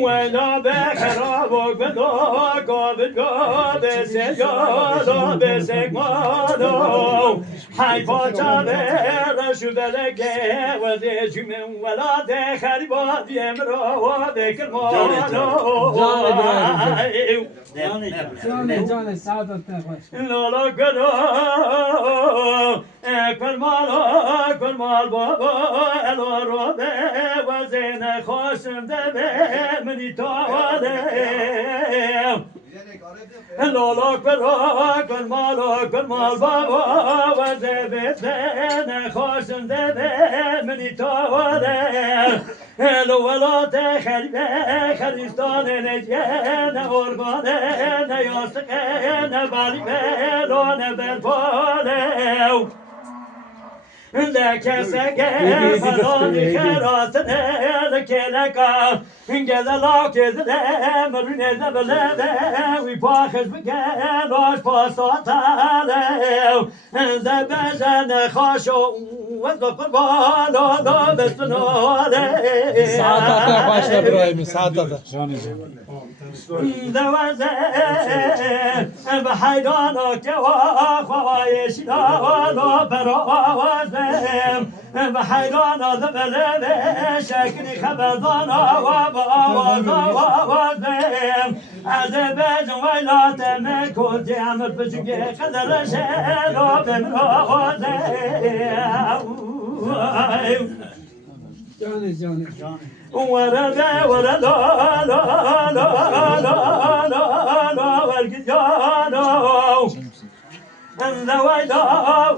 ولا بخراب بلا قابل بسيالا بسكمالا حيفاتا برشو بلقه وذيش من ولا دخربات يمرا وذكرمالا جان سعادت نخوش لالا قدا کل مال بابا الا رو به وزن خوشم ده منی تاله لالا کرا کل مال بابا وزن خوشم ده منی تاله الولات خریستان نجین ارگان نیاسقین بالی بلون برپاله لك سجى فضاني خراسنا لك انجلالك زلام مرنا زبلة ويباخذ مكان واش باصات على زبجان خاشو وذكر بالا لا بسنوله ساعتها باش ابراهيم ساعتها دوازه بحيرانك وخوايشنا ولا براوازم بحيران ذبل شكلي خبزانا وباوازم أزبج ولا تمكن تعمل بشكي قدر شيلو بمروازم جاني ورد لا لا لا لا لا والجانو ان ذا ويدا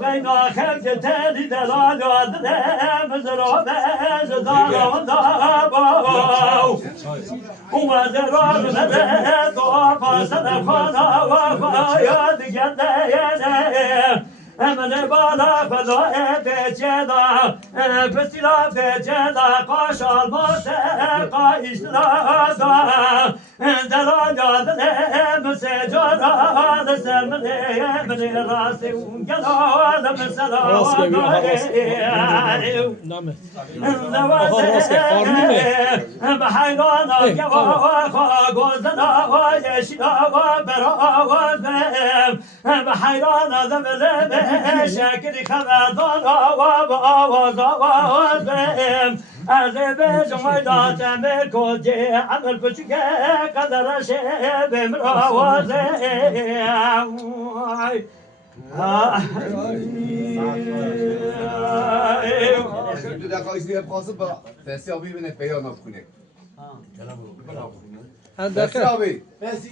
غينا خلق تاني دلال وذنب زراب زدار وذابو وزراب مدى طوافا سنخانا وفايا دقيا من بالا فضاء بجدا بسلا بجدا قاش الموسيقى اشترادا دلالا دلم سجارا دسل من راسي ونقلا مسلا نعم بحيرانا يوا غوزنا ويشنا وبراوزم بحيرانا ذبل شكري خبردانا وباوازم از بجم ویدات مرکوزی عمل بچگه قدر شب مروازه Du d'accord ici le français pas c'est servi venez payer en offre. هذا Servi. Vas-y.